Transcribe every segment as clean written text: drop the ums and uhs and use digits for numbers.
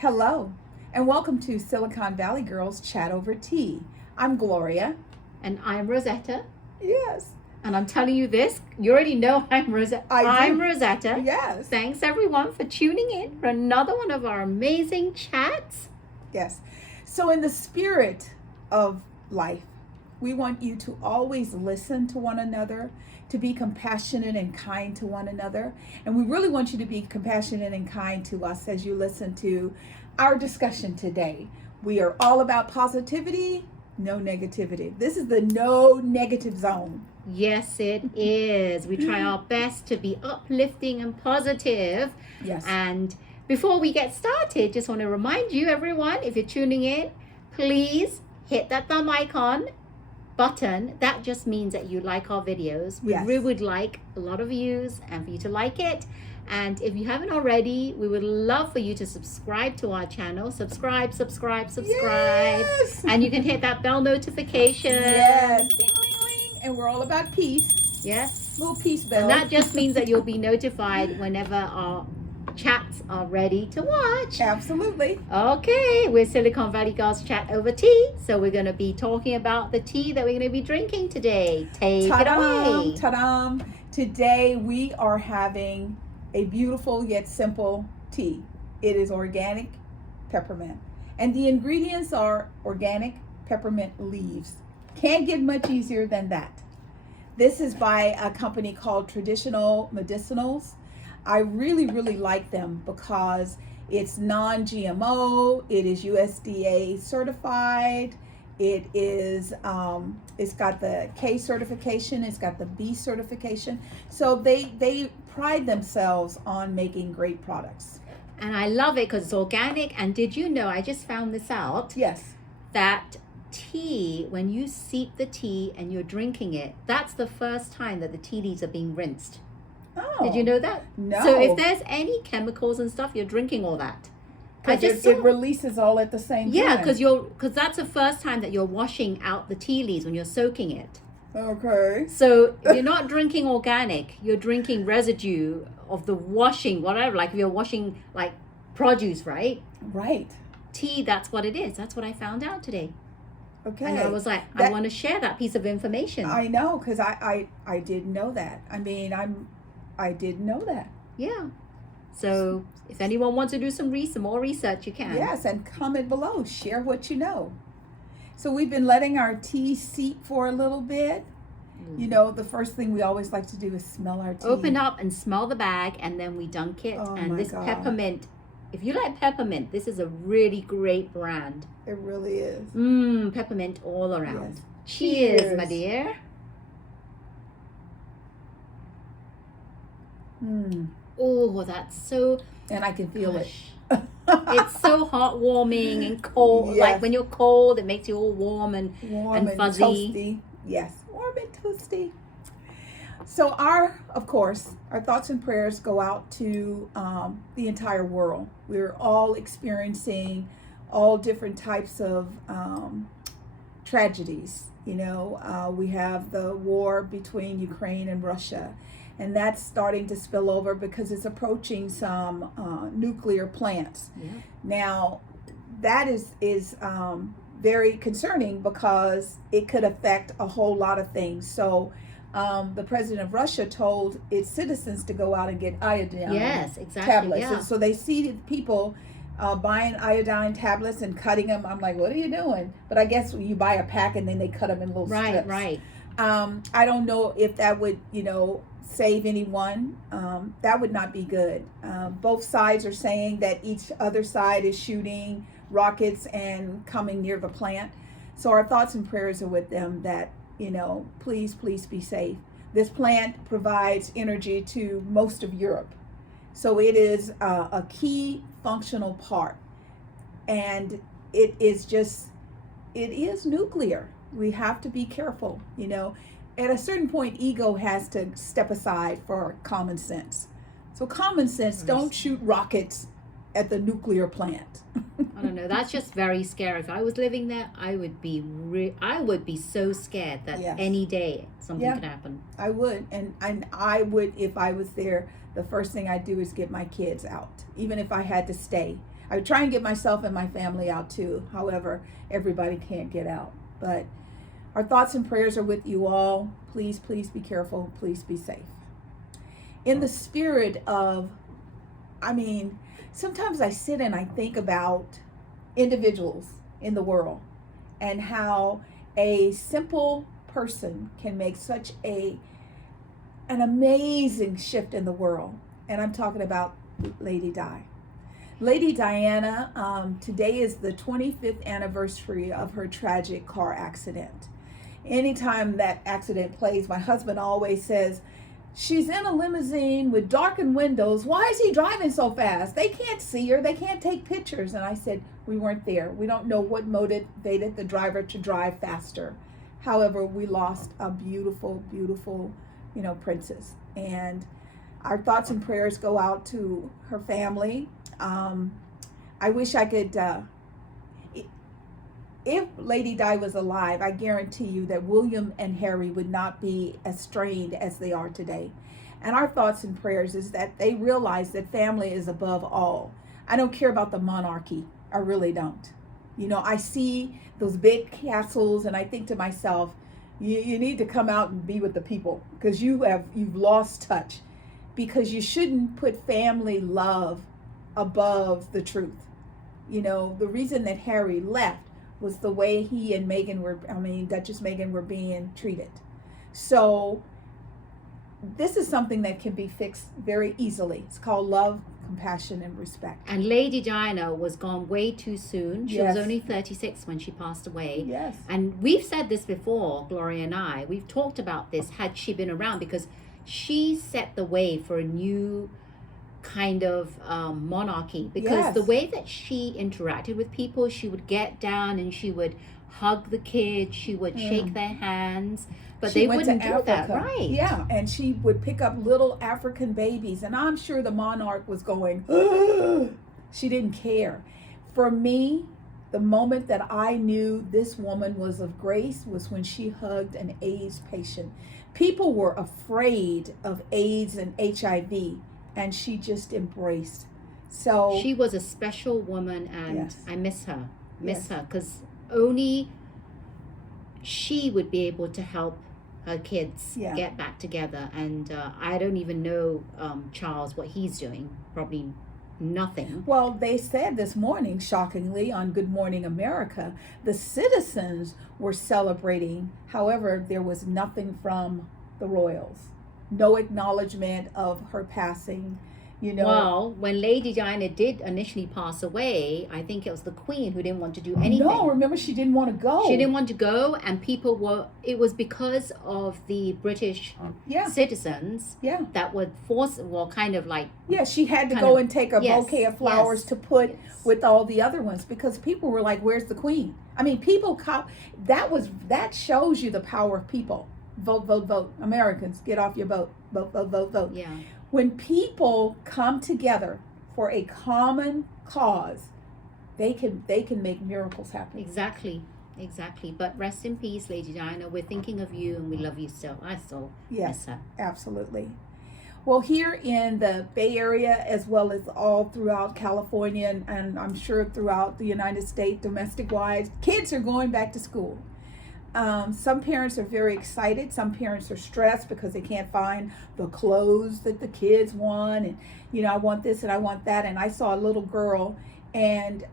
Hello, and welcome to Silicon Valley Girls Chat Over Tea. I'm Gloria. And I'm Rosetta. Yes. And I'm telling you this, you already know I'm Rosetta. I'm Rosetta. Yes. Thanks everyone for tuning in for another one of our amazing chats. Yes. So in the spirit of life, we want you to always listen to one another, to be compassionate and kind to one another. And we really want you to be compassionate and kind to us as you listen to our discussion today. We are all about positivity, no negativity. This is the no negative zone. Yes, it is. We try our best to be uplifting and positive. Yes. And before we get started, just want to remind you, everyone, if you're tuning in, please hit that thumb icon button. That just means that you like our videos. We really would like a lot of views and for you to like it. And if you haven't already, we would love for you to subscribe to our channel. Subscribe. Yes. And you can hit that bell notification. Yes. Ding, ling, ling. And we're all about peace. Yes. Little peace bell. And that just means that you'll be notified whenever our chats are ready to watch. Absolutely. Okay, we're Silicon Valley Girls Chat Over Tea. So we're going to be talking about the tea that we're going to be drinking today. Take it away. Ta-da! Today we are having a beautiful yet simple tea. It is organic peppermint. And the ingredients are organic peppermint leaves. Can't get much easier than that. This is by a company called Traditional Medicinals. I really like them because it's non-GMO, it is USDA certified, it is, it's got the K certification, it's got the B certification. So they pride themselves on making great products. And I love it because it's organic. And did you know, I just found this out. Yes. That tea, when you steep the tea and you're drinking it, that's the first time that the tea leaves are being rinsed. Oh, did you know that? No. So if there's any chemicals and stuff, you're drinking all that. Because it releases all at the same time. Yeah, because that's the first time that you're washing out the tea leaves when you're soaking it. Okay. So if you're not drinking organic, you're drinking residue of the washing, whatever. Like if you're washing like produce, right? Right. Tea, that's what it is. That's what I found out today. Okay. And I was like, I want to share that piece of information. I know, because I didn't know that. I mean, I didn't know that. Yeah. So if anyone wants to do some more research, you can. Yes, and comment below. Share what you know. So we've been letting our tea seep for a little bit. You know, the first thing we always like to do is smell our tea. Open up and smell the bag, and then we dunk it. Oh and my this God. peppermint, if you like peppermint, this is a really great brand. It really is. Peppermint all around. Yes. Cheers, my dear. Oh, that's so... And I can feel it. It's so heartwarming and cold. Yes. Like when you're cold, it makes you all warm and fuzzy. Toasty. Yes, warm and toasty. So of course, our thoughts and prayers go out to the entire world. We're all experiencing all different types of tragedies. You know, we have the war between Ukraine and Russia. And that's starting to spill over because it's approaching some nuclear plants. Yeah. Now, that is very concerning because it could affect a whole lot of things. So, the president of Russia told its citizens to go out and get iodine tablets. Yeah. And so they see people buying iodine tablets and cutting them. I'm like, what are you doing? But I guess you buy a pack and then they cut them in little strips. Right. I don't know if that would, save anyone. That would not be good. Both sides are saying that each other side is shooting rockets and coming near the plant. So our thoughts and prayers are with them that, please be safe. This plant provides energy to most of Europe. So it is a key functional part. And it is nuclear. We have to be careful, At a certain point, ego has to step aside for common sense. So common sense, don't shoot rockets at the nuclear plant. I don't know. That's just very scary. If I was living there, I would be so scared that any day something could happen. I would, and I would if I was there. The first thing I'd do is get my kids out, even if I had to stay. I try and get myself and my family out too. However, everybody can't get out. But our thoughts and prayers are with you all. Please, please be careful. Please be safe. In the spirit of, sometimes I sit and I think about individuals in the world and how a simple person can make such an amazing shift in the world. And I'm talking about Lady Di. Lady Diana, today is the 25th anniversary of her tragic car accident. Anytime that accident plays, my husband always says, she's in a limousine with darkened windows. Why is he driving so fast? They can't see her. They can't take pictures. And I said, we weren't there. We don't know what motivated the driver to drive faster. However, we lost a beautiful, beautiful, princess. And our thoughts and prayers go out to her family. I wish I could, if Lady Di was alive, I guarantee you that William and Harry would not be as strained as they are today. And our thoughts and prayers is that they realize that family is above all. I don't care about the monarchy. I really don't. I see those big castles and I think to myself, you need to come out and be with the people because you've lost touch, because you shouldn't put family love above the truth. The reason that Harry left was the way he and Duchess Meghan were being treated. So this is something that can be fixed very easily. It's called love, compassion, and respect. And Lady Diana was gone way too soon. She was only 36 when she passed away. Yes. And we've said this before, Gloria and I. We've talked about this had she been around, because she set the way for a new kind of monarchy, because the way that she interacted with people, she would get down and she would hug the kids, she would shake their hands, but they wouldn't do that, right? Yeah, and she would pick up little African babies, and I'm sure the monarch was going, ugh. She didn't care. For me, the moment that I knew this woman was of grace was when she hugged an AIDS patient. People were afraid of AIDS and HIV, and she just embraced. So she was a special woman, and I miss her, because only she would be able to help her kids get back together. And I don't even know Charles, what he's doing. Probably nothing. Well, they said this morning, shockingly, on Good Morning America, the citizens were celebrating. However, there was nothing from the royals. No acknowledgement of her passing. Well, when Lady Diana did initially pass away, I think it was the Queen who didn't want to do anything. No, remember, she didn't want to go. She didn't want to go, and it was because of the British citizens that would force, she had to go and take a bouquet of flowers to put with all the other ones, because people were like, where's the Queen? That shows you the power of people. Vote, vote, vote. Americans, get off your boat. Vote, vote, vote, vote. Yeah. When people come together for a common cause, they can make miracles happen. Exactly. But rest in peace, Lady Diana. We're thinking of you, and we love you still. I still miss her. Absolutely. Well, here in the Bay Area, as well as all throughout California, and I'm sure throughout the United States, domestic-wise, kids are going back to school. Some parents are very excited. Some parents are stressed because they can't find the clothes that the kids want. And, I want this and I want that. And I saw a little girl, and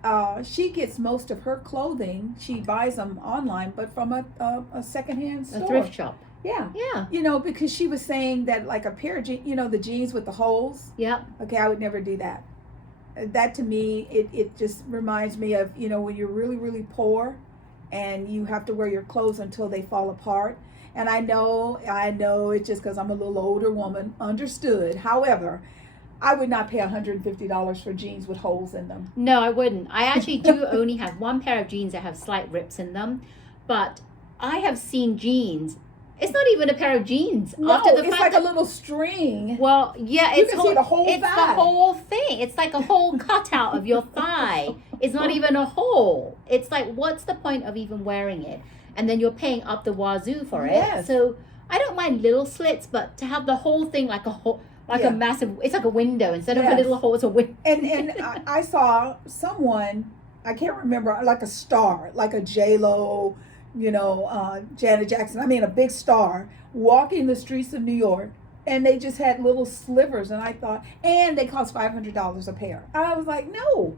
she gets most of her clothing. She buys them online, but from a secondhand store. A thrift shop. Yeah. Yeah. Because she was saying that like a pair of jeans, the jeans with the holes. Yeah. Okay, I would never do that. That to me, it just reminds me of, when you're really, really poor, and you have to wear your clothes until they fall apart. And I know it's just because I'm a little older woman, understood. However, I would not pay $150 for jeans with holes in them. No, I wouldn't. I actually do only have one pair of jeans that have slight rips in them. But I have seen jeans. It's not even a pair of jeans. No, it's like a little string. Well, yeah, you can see the whole thigh. It's the whole thing. It's like a whole cutout of your thigh. It's not even a hole. It's like, what's the point of even wearing it? And then you're paying up the wazoo for it. Yes. So I don't mind little slits, but to have the whole thing like a like a massive. It's like a window instead of a little hole. It's a window. And I saw someone, I can't remember, like a star, like a J-Lo, Janet Jackson. I mean, a big star walking the streets of New York, and they just had little slivers. And I thought, and they cost $500 a pair. I was like, no.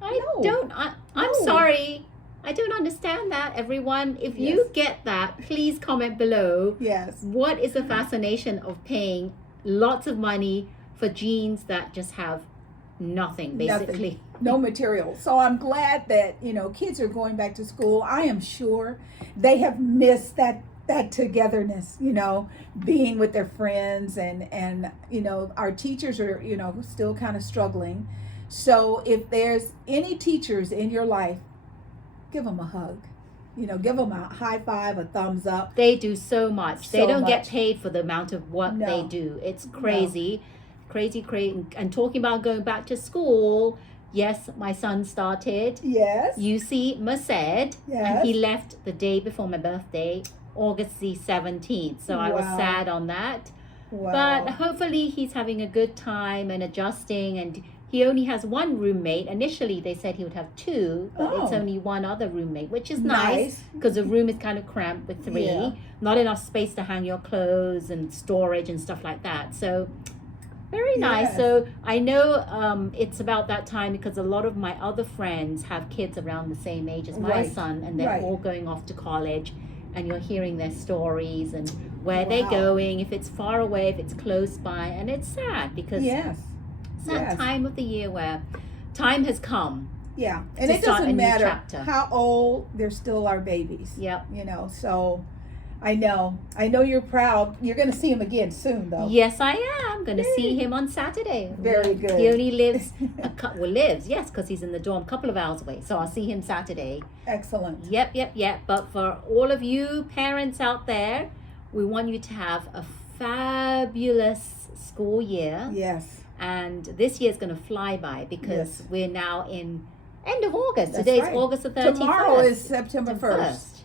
I'm sorry. I don't understand that, everyone. If you get that, please comment below. Yes. What is the fascination of paying lots of money for jeans that just have nothing, basically? No material. So I'm glad that, kids are going back to school. I am sure they have missed that togetherness, being with their friends and our teachers are, still kind of struggling. So if there's any teachers in your life, give them a hug, give them a high five, a thumbs up. They do so much. They don't get paid for the amount of what they do. It's crazy, crazy. And talking about going back to school, yes, my son started. Yes. UC Merced. Yes. And he left the day before my birthday, August the 17th. So I was sad on that. Wow. But hopefully he's having a good time and adjusting, and he only has one roommate. Initially, they said he would have two, but it's only one other roommate, which is nice because the room is kind of cramped with three. Yeah. Not enough space to hang your clothes and storage and stuff like that. So, very nice. So, I know it's about that time because a lot of my other friends have kids around the same age as my son, and they're all going off to college. And you're hearing their stories and where they're going, if it's far away, if it's close by. And it's sad because... It's that time of the year where time has come. Yeah. And it doesn't matter how old, they're still our babies. Yep. So I know you're proud. You're going to see him again soon, though. Yes, I am. Going to see him on Saturday. Very good. He only lives, yes, because he's in the dorm a couple of hours away. So I'll see him Saturday. Excellent. Yep. But for all of you parents out there, we want you to have a fabulous school year. Yes. And this year's going to fly by because we're now in end of August. Today's August the 31st. Tomorrow is September 1st.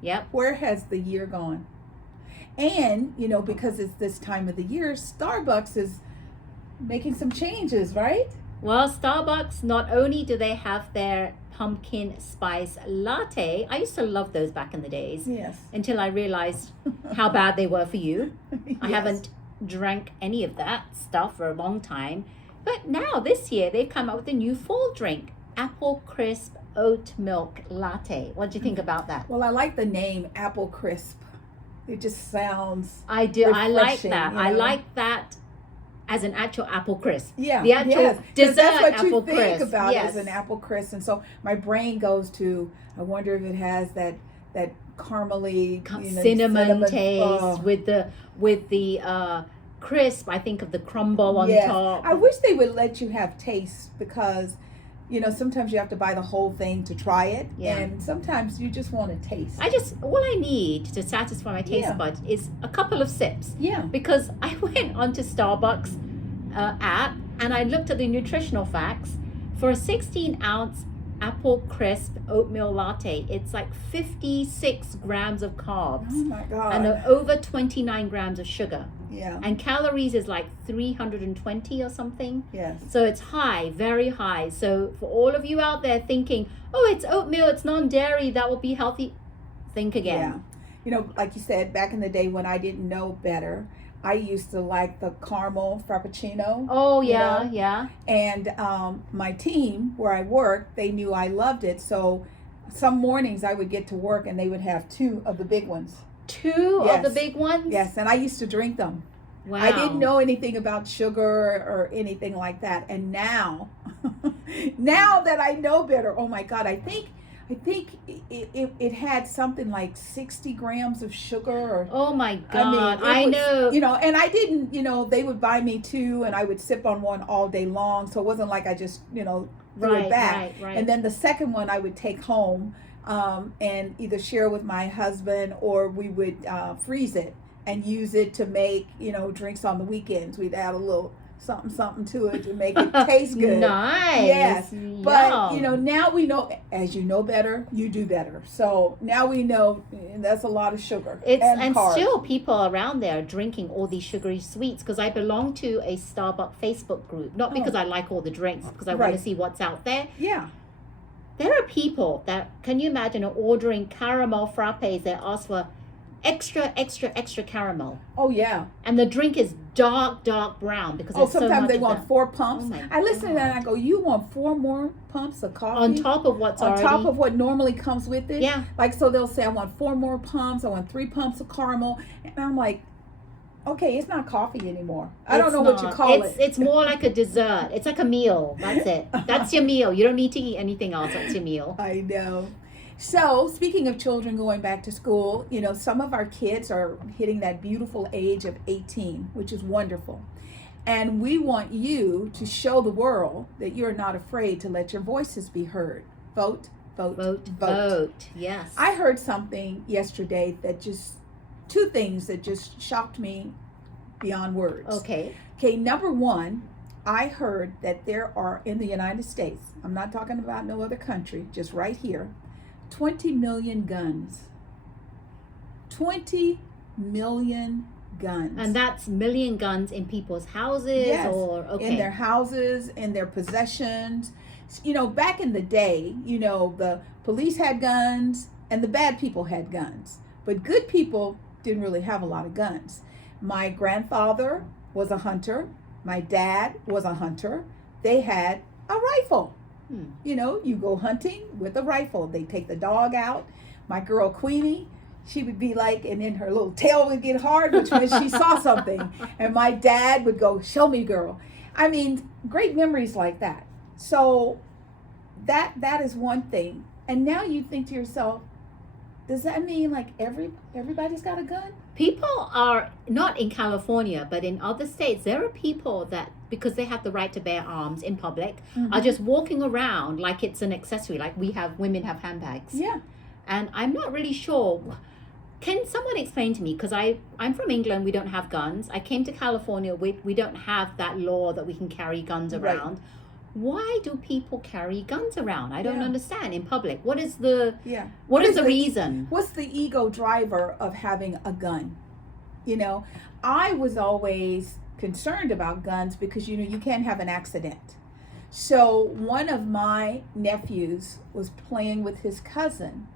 Yep. Where has the year gone? And, because it's this time of the year, Starbucks is making some changes, right? Well, Starbucks, not only do they have their pumpkin spice latte. I used to love those back in the days. Yes. Until I realized how bad they were for you. I haven't drank any of that stuff for a long time, but now this year they've come out with a new fall drink, apple crisp oat milk latte. What do you think about that? Well, I like the name Apple Crisp. It just sounds I like that. I like that as an actual apple crisp. Yeah, the actual dessert that's what apple you think crisp about as an apple crisp, and so my brain goes to, I wonder if it has that caramely cinnamon taste with the crisp. I think of the crumble on top. I wish they would let you have taste because sometimes you have to buy the whole thing to try it, and sometimes you just want to taste. All I need to satisfy my taste buds is a couple of sips. Yeah. Because I went onto Starbucks app and I looked at the nutritional facts for a 16-ounce apple crisp oatmeal latte. It's like 56 grams of carbs. Oh my God. And over 29 grams of sugar. Yeah. And calories is like 320 or something. Yes. So it's high, very high. So for all of you out there thinking, oh, it's oatmeal, it's non-dairy, that will be healthy, think again. Yeah. Like you said, back in the day when I didn't know better, I used to like the caramel frappuccino. Oh, yeah. And my team where I worked, they knew I loved it. So some mornings I would get to work and they would have two of the big ones. Two of the big ones? Yes, and I used to drink them. Wow. I didn't know anything about sugar or anything like that. And now, now that I know better, oh my God, I think it had something like 60 grams of sugar. Or, oh my God, I know. And I didn't, they would buy me two and I would sip on one all day long. So it wasn't like I just, threw it back. Right. And then the second one I would take home and either share with my husband or we would freeze it and use it to make, drinks on the weekends. We'd add a little something to it to make it taste good. Nice. Yes. But now we know, as you know better, you do better. So now we know that's a lot of sugar. And carbs. Still people around there are drinking all these sugary sweets, because I belong to a Starbucks Facebook group, not because I like all the drinks, because I want to see what's out there. Yeah. There are people that, can you imagine, are ordering caramel frappes that ask for extra caramel. Oh yeah. And the drink is dark brown because there's so much sometimes they of want that. 4 pumps. Oh I listen to that and I go, you want 4 more pumps of coffee on top of what's on already, top of what normally comes with it? Yeah. Like, so they'll say, I want 4 more pumps, I want 3 pumps of caramel, and I'm like, okay, it's not coffee anymore. I don't know what you call it. It's more like a dessert. It's like a meal. That's it. That's your meal. You don't need to eat anything else. That's your meal. I know. So, speaking of children going back to school, some of our kids are hitting that beautiful age of 18, which is wonderful. And we want you to show the world that you're not afraid to let your voices be heard. Vote, vote, vote. Vote. Yes. I heard something yesterday that 2 things that just shocked me beyond words. Okay, number 1, I heard that there are, in the United States, I'm not talking about no other country, just right here, 20 million guns. 20 million guns. And that's million guns in people's houses? Yes, or in their houses, in their possessions. Back in the day, the police had guns and the bad people had guns. But good people didn't really have a lot of guns. My grandfather was a hunter. My dad was a hunter. They had a rifle. You go hunting with a rifle. They take the dog out. My girl Queenie, she would be like, and then her little tail would get hard, which means she saw something. And my dad would go, show me, girl. I mean, great memories like that. So that is one thing. And now you think to yourself, does that mean like everybody's got a gun? People are, not in California, but in other states, there are people that, because they have the right to bear arms in public, are just walking around like it's an accessory, like women have handbags. Yeah. And I'm not really sure. Can someone explain to me, because I'm from England, we don't have guns. I came to California, we don't have that law that we can carry guns around. Right. Why do people carry guns around? I don't understand in public. What is the reason? What's the ego driver of having a gun? I was always concerned about guns because you can't have an accident. So one of my nephews was playing with his cousin.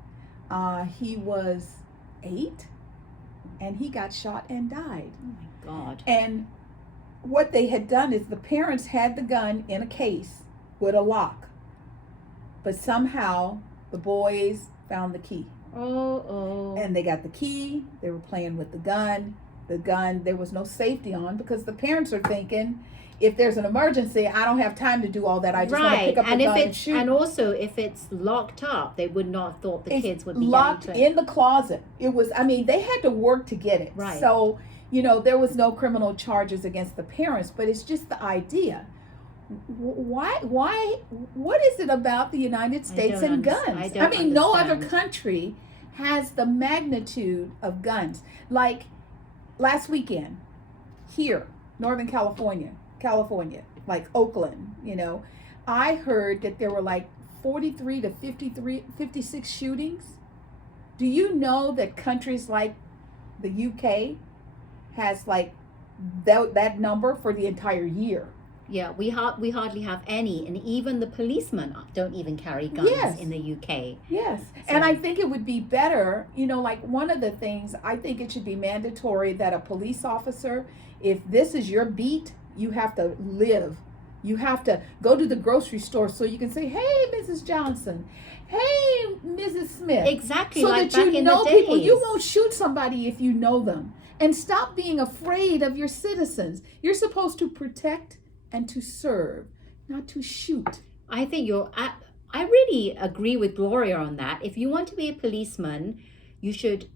He was 8 and he got shot and died. Oh my God. And what they had done is the parents had the gun in a case with a lock, but somehow the boys found the key. And they got the key. They were playing with the gun there was no safety on, because the parents are thinking, if there's an emergency, I don't have time to do all that. I just want to pick up the gun and shoot. And also, if it's locked up, they would not have thought the kids would be locked in the closet. It was, they had to work to get it. Right. So there was no criminal charges against the parents, but it's just the idea. Why, what is it about the United States and guns? No other country has the magnitude of guns. Like last weekend, here, Northern California, like Oakland, I heard that there were like 43 to 56 shootings. Do you know that countries like the UK has like that number for the entire year? Yeah, we hardly have any, and even the policemen don't even carry guns in the UK. Yes, so. And I think it would be better, like one of the things, I think it should be mandatory that a police officer, if this is your beat, you have to live. You have to go to the grocery store so you can say, hey, Mrs. Johnson, hey, Mrs. Smith. Exactly, so like that back you in know the people. days. You won't shoot somebody if you know them. And stop being afraid of your citizens. You're supposed to protect and to serve, not to shoot. I think I really agree with Gloria on that. If you want to be a policeman, you should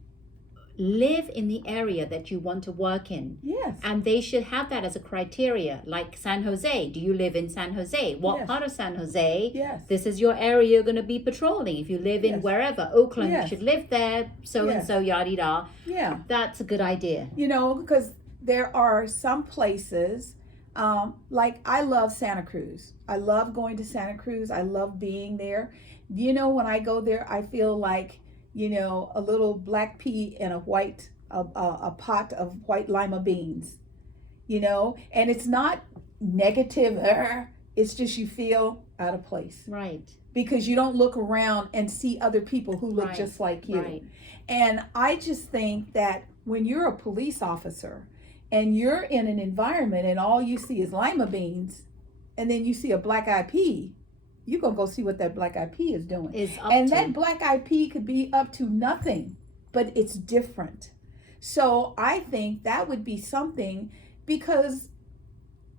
live in the area that you want to work in. Yes. And they should have that as a criteria, like San Jose. Do you live in San Jose? What part of San Jose? Yes. This is your area you're going to be patrolling. If you live in wherever, Oakland, you should live there, so-and-so, yada-da. Yeah. That's a good idea. Because there are some places, Like I love Santa Cruz. I love going to Santa Cruz. I love being there. You know, when I go there, I feel like, you know, a little black pea in a pot of white lima beans, you know, and it's not negative. It's just you feel out of place. Right. Because you don't look around and see other people who look Right. just like you. Right. And I just think that when you're a police officer and you're in an environment and all you see is lima beans and then you see a black-eyed pea, you're going to go see what that black-eyed pea is doing. That black-eyed pea could be up to nothing, but it's different. So I think that would be something, because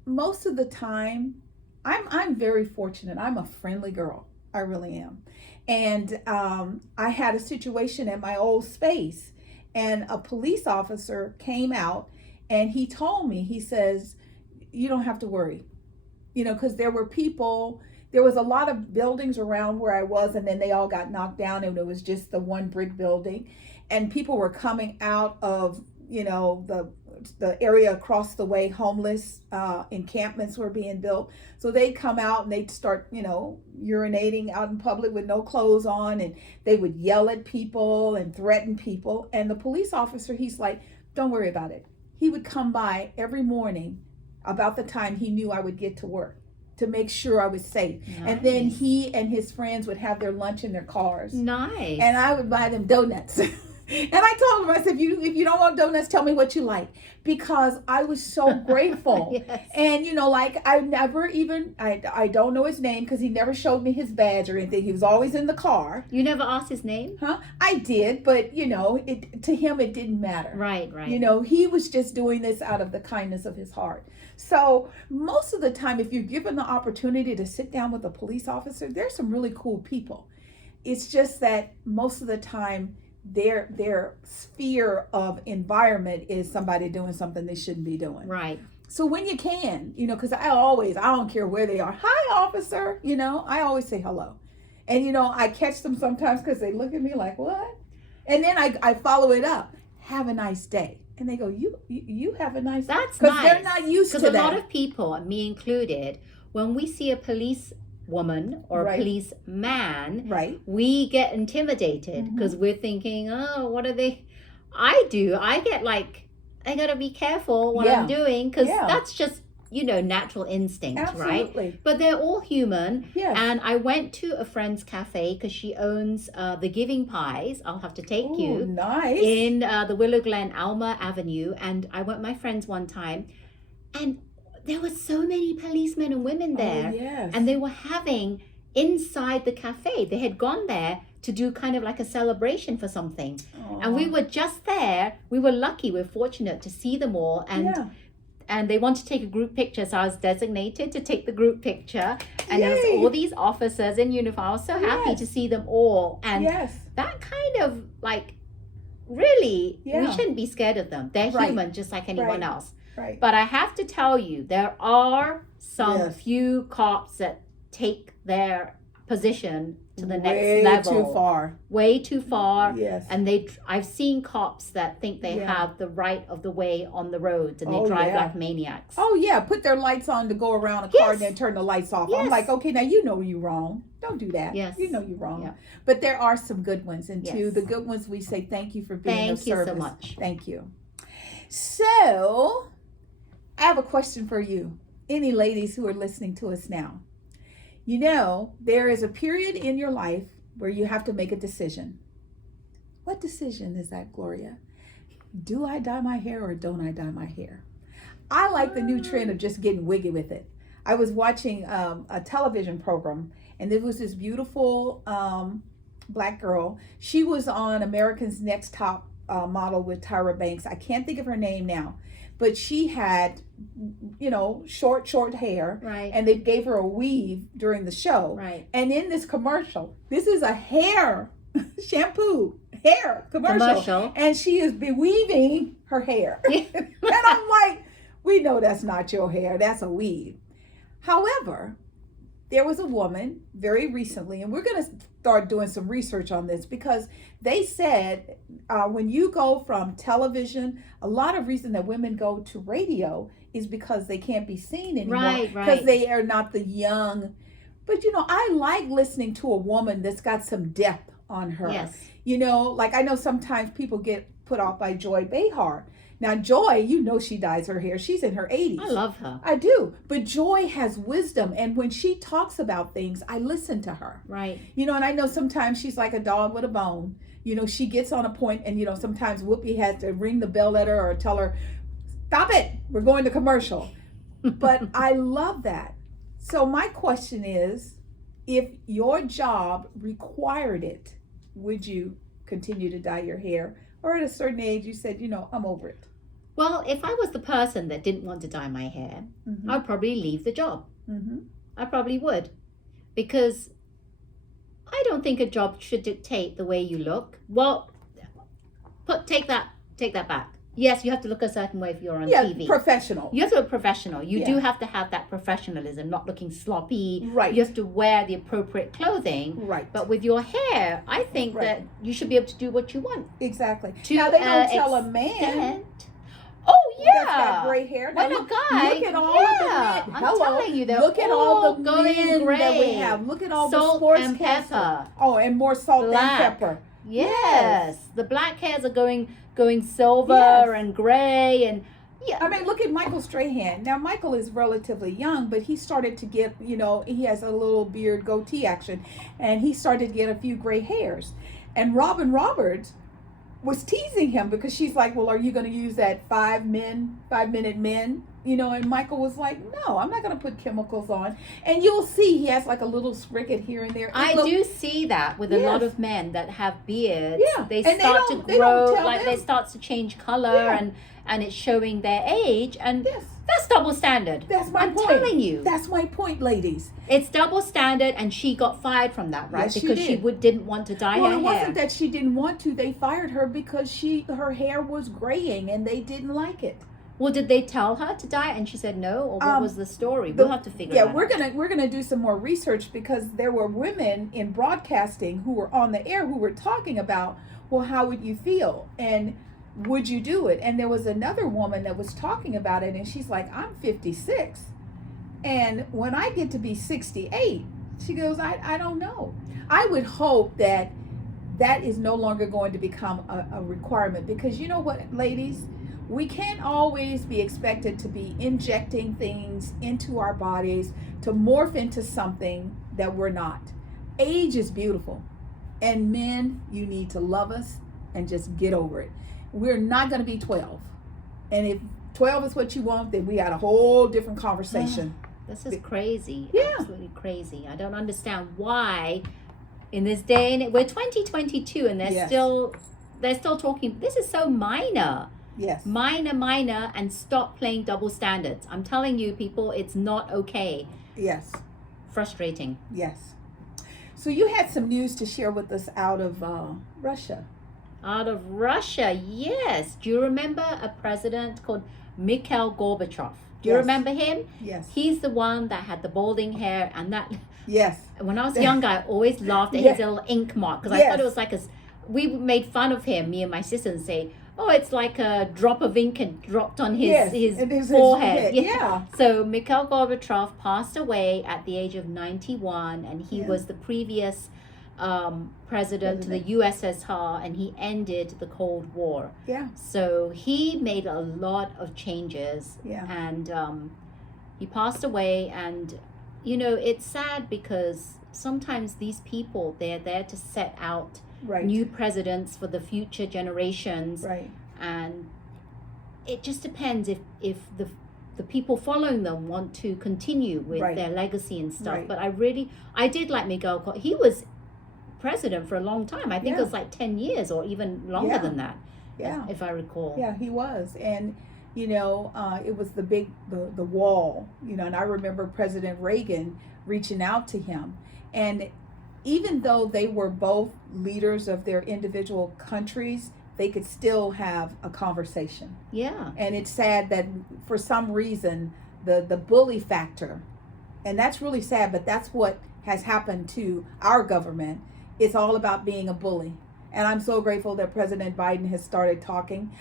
most of the time, I'm very fortunate. I'm a friendly girl. I really am. And I had a situation at my old space, and a police officer came out and he told me, he says, you don't have to worry, you know, because there was a lot of buildings around where I was, and then they all got knocked down and it was just the one brick building, and people were coming out of, you know, the area across the way, homeless encampments were being built. So they'd come out and they'd start, you know, urinating out in public with no clothes on, and they would yell at people and threaten people. And the police officer, he's like, don't worry about it. He would come by every morning about the time he knew I would get to work to make sure I was safe. Nice. And then he and his friends would have their lunch in their cars. Nice. And I would buy them donuts. And I told him, I said, if you don't want donuts, tell me what you like. Because I was so grateful. Yes. And, you know, like I don't know his name because he never showed me his badge or anything. He was always in the car. You never asked his name? Huh? I did, but, you know, to him it didn't matter. Right. You know, he was just doing this out of the kindness of his heart. So most of the time, if you're given the opportunity to sit down with a police officer, there's some really cool people. It's just that most of the time, their sphere of environment is somebody doing something they shouldn't be doing. Right. So when you can, you know, because I don't care where they are. Hi, officer. You know, I always say hello. And, you know, I catch them sometimes because they look at me like, what? And then I follow it up. Have a nice day. And they go, you have a nice day. That's nice. Because they're not used to that. Because a lot of people, me included, when we see a police woman or Right. police man, Right. we get intimidated because we're thinking, oh, what are they? I get like, I gotta be careful what I'm doing, because that's just, you know, natural instinct. Absolutely. Right? But they're all human. Yes. And I went to a friend's cafe because she owns the Giving Pies. I'll have to take Ooh, you. nice. In the Willow Glen Alma Avenue. And I went with my friends one time, and there were so many policemen and women there. Oh, yes. And they were having inside the cafe. They had gone there to do kind of like a celebration for something. Aww. And we were just there. We were lucky. We're fortunate to see them all. And they wanted to take a group picture. So I was designated to take the group picture. And there was all these officers in uniform. I was so happy to see them all. And that kind of like, really, we shouldn't be scared of them. They're human just like anyone else. Right. But I have to tell you, there are some few cops that take their position to the next level. Way too far. Yes. And I've seen cops that think they have the right of the way on the roads, and they drive like maniacs. Oh yeah, put their lights on to go around a car and then turn the lights off. I'm like, okay, now you know you're wrong. Don't do that. Yes. You know you're wrong. Yeah. But there are some good ones, and to the good ones we say thank you for being of service. Thank you so much. Thank you. So I have a question for you, any ladies who are listening to us now. You know, there is a period in your life where you have to make a decision. What decision is that, Gloria? Do I dye my hair or don't I dye my hair? I like the new trend of just getting wiggy with it. I was watching a television program, and there was this beautiful black girl. She was on America's Next Top Model with Tyra Banks. I can't think of her name now. But she had, you know, short hair. Right. And they gave her a weave during the show. Right. And in this commercial, this is a hair hair commercial. And she is beweaving her hair. And I'm like, we know that's not your hair. That's a weave. However, there was a woman very recently, and we're going to start doing some research on this, because they said when you go from television, a lot of reason that women go to radio is because they can't be seen anymore, Right, because right. they are not the young. But I like listening to a woman that's got some depth on her. Yes. Like I know sometimes people get put off by Joy Behar. Now, Joy, she dyes her hair. She's in her 80s. I love her. I do. But Joy has wisdom. And when she talks about things, I listen to her. Right. And I know sometimes she's like a dog with a bone. She gets on a point, and, sometimes Whoopi has to ring the bell at her or tell her, stop it, we're going to commercial. But I love that. So my question is, if your job required it, would you continue to dye your hair? Or at a certain age, you said, I'm over it? Well, if I was the person that didn't want to dye my hair, Mm-hmm. I'd probably leave the job. Mm-hmm. I probably would. Because I don't think a job should dictate the way you look. Well, take that back. Yes, you have to look a certain way if you're on TV. Professional. You have to look professional. You do Yeah. have to have that professionalism, not looking sloppy. Right. You have to wear the appropriate clothing. Right. But with your hair, I think Right. that you should be able to do what you want. Exactly. To Now, they don't tell a extent- man Oh, yeah. that's got gray hair. When Now, a guy, look at all yeah, of the men. I'm Hello. telling you, they're Look at all the going men gray. that we have. Look at all Salt the sports and pepper. Oh, and more salt Black. and pepper. Yes. The black hairs are going silver Yes. and gray, and yeah. I mean, look at Michael Strahan. Now, Michael is relatively young, but he started to get, he has a little beard goatee action, and he started to get a few gray hairs. And Robin Roberts was teasing him because she's like, well, are you going to use that 5-minute men? And Michael was like, no, I'm not going to put chemicals on. And you'll see he has like a little spricket here and there. I do see that with a lot of men that have beards. Yeah. They And start to they grow, don't tell like them. they start to change color, Yeah. and it's showing their age, and Yes. that's double standard. That's my I'm point. telling you. That's my point, ladies. It's double standard, and she got fired from that, right? Yes, she because she did. didn't want to dye Well, her it hair. wasn't that she didn't want to. They fired her because her hair was graying and they didn't like it. Well, did they tell her to dye and she said no, or what was the story? We'll have to figure Yeah, that out. we're gonna do some more research, because there were women in broadcasting who were on the air who were talking about, well, how would you feel and would you do it? And there was another woman that was talking about it, and she's like, I'm 56, and when I get to be 68, she goes, I don't know. I would hope that is no longer going to become a requirement, because you know what, ladies, we can't always be expected to be injecting things into our bodies to morph into something that we're not. Age is beautiful. And men, you need to love us and just get over it. We're not going to be 12. And if 12 is what you want, then we had a whole different conversation. This is crazy. Yeah. Absolutely crazy. I don't understand why in this day, and we're 2022, and they're Yes. still talking. This is so minor. Yes. Minor, and stop playing double standards. I'm telling you, people, it's not okay. Yes. Frustrating. Yes. So you had some news to share with us out of Russia. Out of Russia, yes. Do you remember a president called Mikhail Gorbachev? Do you Yes. remember him? Yes. He's the one that had the balding hair, and that Yes. when I was younger, I always laughed at Yeah. his little ink mark, because I Yes. thought it was like we made fun of him, me and my sister, and say, oh, it's like a drop of ink had dropped on Yes. his And his forehead. head. Yeah. So Mikhail Gorbachev passed away at the age of 91, and he Yeah. was the previous president to the USSR, and he ended the Cold War. Yeah. So he made a lot of changes, Yeah. and he passed away. And it's sad, because sometimes these people, they're there to set out Right. new presidents for the future generations, Right. and it just depends if the people following them want to continue with Right. their legacy and stuff. Right. But I did like Miguel. He was president for a long time. I think it Yeah. was like 10 years or even longer Yeah. than that, Yeah. if I recall. Yeah, he was. And it was the wall, and I remember President Reagan reaching out to him. And even though they were both leaders of their individual countries, they could still have a conversation. Yeah. And it's sad that for some reason the bully factor And that's really sad, but that's what has happened to our government. It's all about being a bully. And I'm so grateful that President Biden has started talking.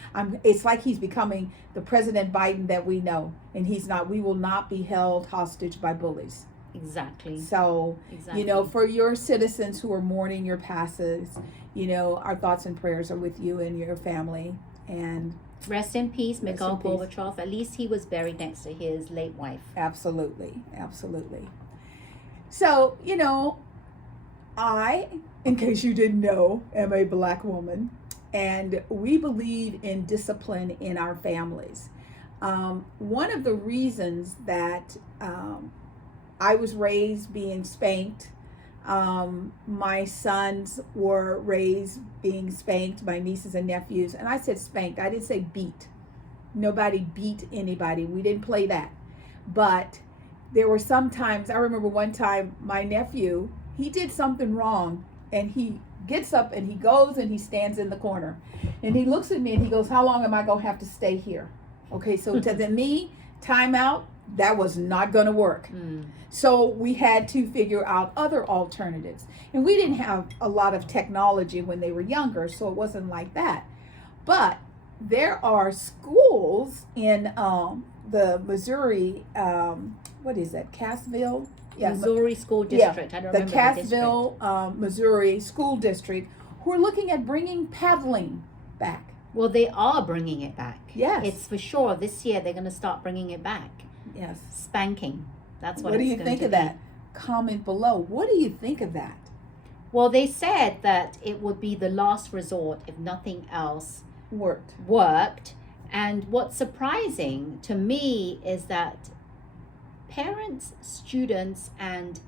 It's like he's becoming the President Biden that we know. And he's not. We will not be held hostage by bullies. Exactly. So, Exactly. you know, for your citizens who are mourning your passes, you know, our thoughts and prayers are with you and your family. And rest in peace, Mikhail in peace. Gorbachev. At least he was buried next to his late wife. Absolutely. Absolutely. So, you know, I, in case you didn't know, am a Black woman, and we believe in discipline in our families. One of the reasons that I was raised being spanked, my sons were raised being spanked, my nieces and nephews, and I said spanked, I didn't say beat. Nobody beat anybody. We didn't play that. But there were some times, I remember one time my nephew, he did something wrong, and he gets up and he goes and he stands in the corner. And he looks at me and he goes, how long am I going to have to stay here? Okay, so to me, timeout, that was not going to work. So we had to figure out other alternatives. And we didn't have a lot of technology when they were younger, so it wasn't like that. But there are schools in the Missouri, what is that, Cassville? Yeah, Missouri School District. Yeah, I don't the remember Cassville, Missouri School District, who are looking at bringing paddling back. Well, they are bringing it back. Yes. It's for sure. This year they're going to start bringing it back. Yes. Spanking. That's what do it's you going think to of be. that? Comment below. What do you think of that? Well, they said that it would be the last resort if nothing else Worked. And what's surprising to me is that parents, students, and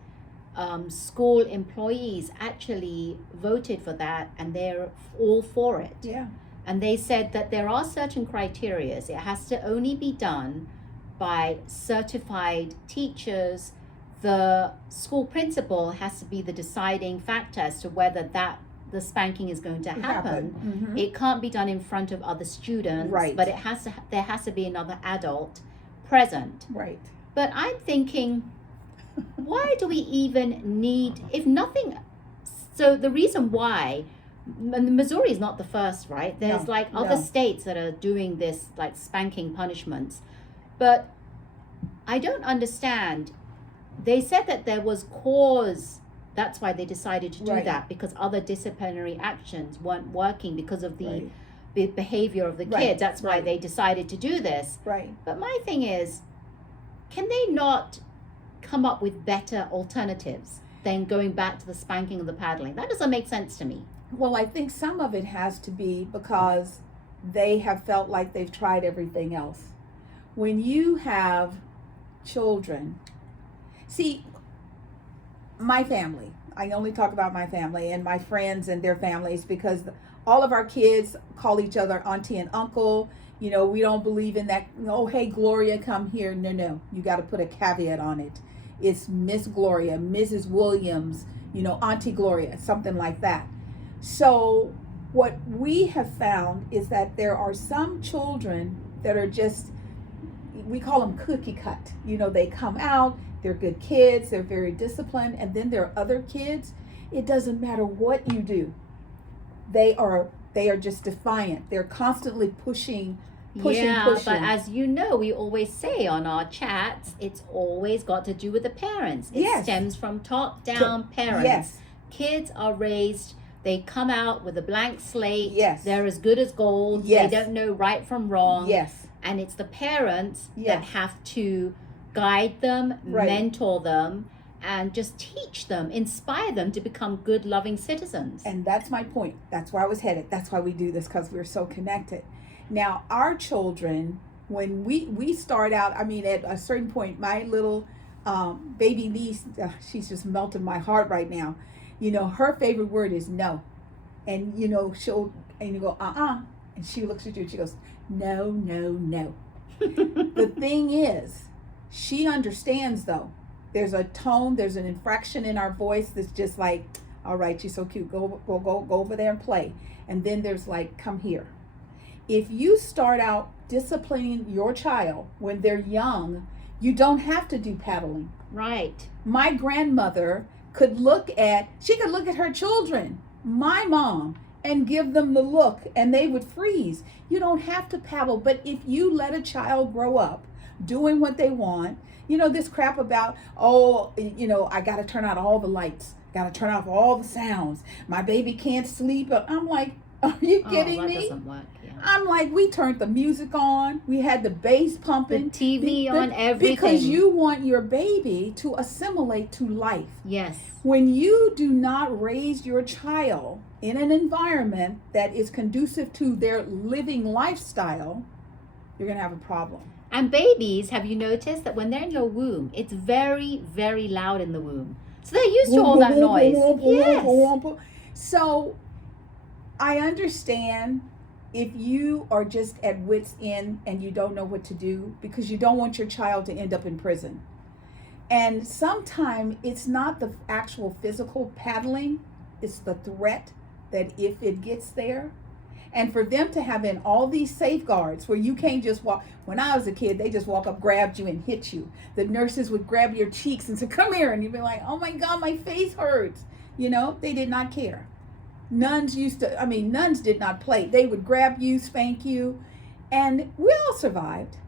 school employees actually voted for that, and they're all for it. Yeah. And they said that there are certain criteria. It has to only be done by certified teachers. The school principal has to be the deciding factor as to whether the spanking is going to happen. Mm-hmm. It can't be done in front of other students, Right. but there has to be another adult present. Right. But I'm thinking, why do we even need, if nothing? So the reason why, Missouri is not the first, right? There's other states that are doing this, like spanking punishments. But I don't understand. They said that there was cause. That's why they decided to do that, because other disciplinary actions weren't working because of the behavior of the kids. That's why they decided to do this. Right. But my thing is, can they not come up with better alternatives than going back to the spanking and the paddling? That doesn't make sense to me. Well, I think some of it has to be because they have felt like they've tried everything else. When you have children, see, my family, I only talk about my family and my friends and their families, because all of our kids call each other auntie and uncle. You know, we don't believe in that, oh, hey, Gloria, come here. No, you got to put a caveat on it. It's Miss Gloria, Mrs. Williams, you know, Auntie Gloria, something like that. So what we have found is that there are some children that are just, we call them cookie cut. You know, they come out, they're good kids, they're very disciplined, and then there are other kids, it doesn't matter what you do. They are just defiant. They're constantly pushing. But as you know, we always say on our chats, it's always got to do with the parents. It stems from top down parents. Yes. Kids are raised, they come out with a blank slate. Yes. They're as good as gold. Yes. They don't know right from wrong. Yes. And it's the parents that have to guide them, mentor them, and just teach them, inspire them to become good, loving citizens. And that's my point. That's where I was headed. That's why we do this, because we're so connected. Now, our children, when we start out, I mean, at a certain point, my little baby niece, she's just melting my heart right now. You know, her favorite word is no. And, you know, and you go, and she looks at you and she goes, no. The thing is, she understands, though. There's a tone, there's an inflection in our voice that's just like, all right, you're so cute. Go over there and play. And then there's like, come here. If you start out disciplining your child when they're young, You don't have to do paddling. Right. My grandmother could look at her children, my mom, and give them the look, and they would freeze. You don't have to paddle, but if you let a child grow up doing what they want, this crap about, I got to turn out all the lights, got to turn off all the sounds, my baby can't sleep. I'm like, are you kidding me? That doesn't work. Yeah. I'm like, we turned the music on, we had the bass pumping, the TV on, everything, because you want your baby to assimilate to life. Yes. When you do not raise your child in an environment that is conducive to their living lifestyle, you're going to have a problem. And babies, have you noticed that when they're in your womb, it's very, very loud in the womb. So they're used to all that noise. Yes. So I understand if you are just at wit's end and you don't know what to do, because you don't want your child to end up in prison. And sometimes it's not the actual physical paddling, it's the threat that if it gets there. And for them to have in all these safeguards where you can't just walk. When I was a kid, they just walk up, grabbed you, and hit you. The nurses would grab your cheeks and say, come here. And you'd be like, oh my God, my face hurts. They did not care. Nuns did not play. They would grab you, spank you. And we all survived.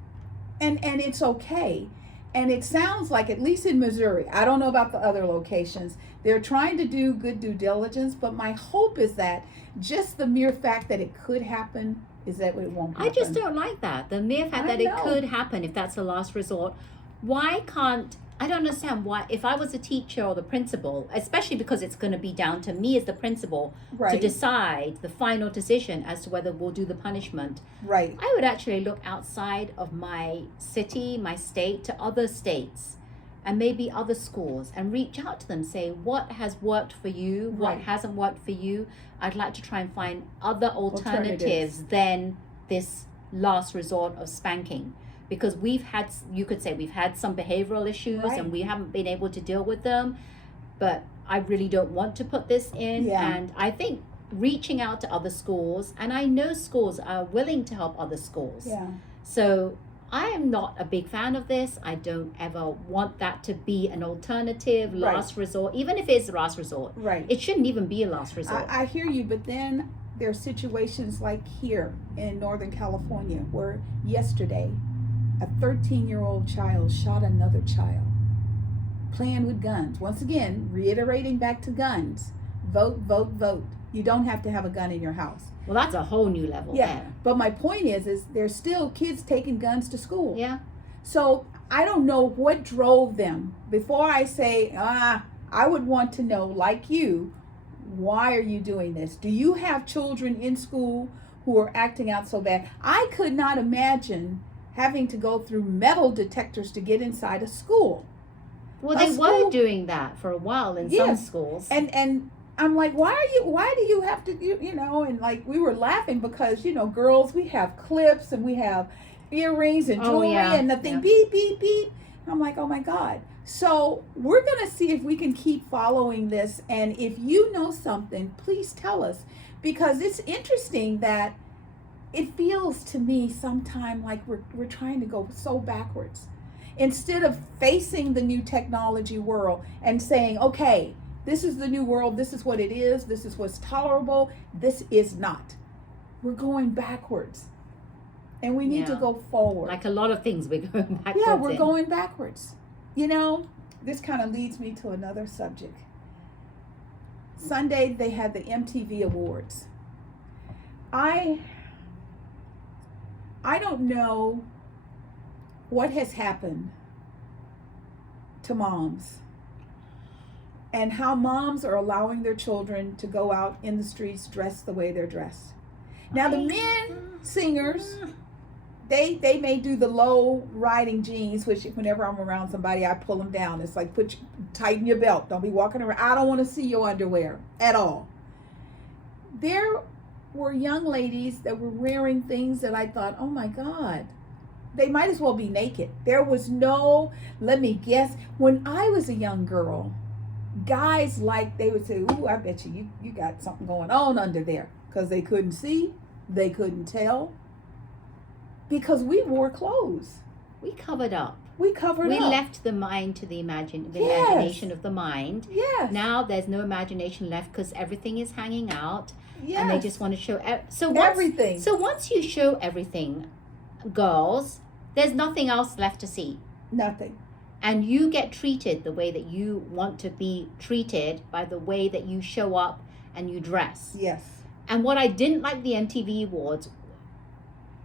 And it's okay. And it sounds like, at least in Missouri, I don't know about the other locations, they're trying to do good due diligence, but my hope is that just the mere fact that it could happen is that it won't happen. I just don't like that. The mere fact that it could happen, if that's the last resort. I don't understand why, if I was a teacher or the principal, especially because it's going to be down to me as the principal to decide the final decision as to whether we'll do the punishment. Right. I would actually look outside of my city, my state, to other states and maybe other schools and reach out to them, say what has worked for you, what hasn't worked for you. I'd like to try and find other alternatives than this last resort of spanking. Because we've had some behavioral issues and we haven't been able to deal with them. But I really don't want to put this in. Yeah. And I think reaching out to other schools, and I know schools are willing to help other schools. Yeah. So I am not a big fan of this. I don't ever want that to be an alternative, last resort, even if it's the last resort. Right. It shouldn't even be a last resort. I hear you, but then there are situations like here in Northern California where yesterday, a 13-year-old child shot another child playing with guns. Once again, reiterating back to guns. Vote, vote, vote. You don't have to have a gun in your house. Well, that's a whole new level. Yeah. But my point is there's still kids taking guns to school. Yeah. So I don't know what drove them. Before I say, I would want to know, like you, why are you doing this? Do you have children in school who are acting out so bad? I could not imagine having to go through metal detectors to get inside a school. Well, they were doing that for a while in some schools. And I'm like, why do you have to, and like we were laughing because, girls, we have clips and we have earrings and jewelry and nothing beep, beep, beep. I'm like, oh my God. So we're going to see if we can keep following this. And if you know something, please tell us, because it's interesting that it feels to me sometimes like we're trying to go so backwards. Instead of facing the new technology world and saying, okay, this is the new world, this is what it is, this is what's tolerable, this is not. We're going backwards. And we need to go forward. Like a lot of things we're going backwards. Yeah, we're going backwards. This kind of leads me to another subject. Sunday, they had the MTV Awards. I don't know what has happened to moms and how moms are allowing their children to go out in the streets dressed the way they're dressed. Now the men singers, they may do the low riding jeans, which whenever I'm around somebody, I pull them down. It's like, tighten your belt. Don't be walking around. I don't want to see your underwear at all. There were young ladies that were wearing things that I thought, oh my God, they might as well be naked. There was no, let me guess, when I was a young girl, guys they would say, ooh, I bet you got something going on under there, because they couldn't see, they couldn't tell, because we wore clothes. We covered up. We covered We up. left the mind to the imagination of the mind. Yes. Now there's no imagination left because everything is hanging out. Yes. And they just want to show everything. So once you show everything, girls, there's nothing else left to see. Nothing. And you get treated the way that you want to be treated by the way that you show up and you dress. Yes. And what I didn't like the MTV Awards,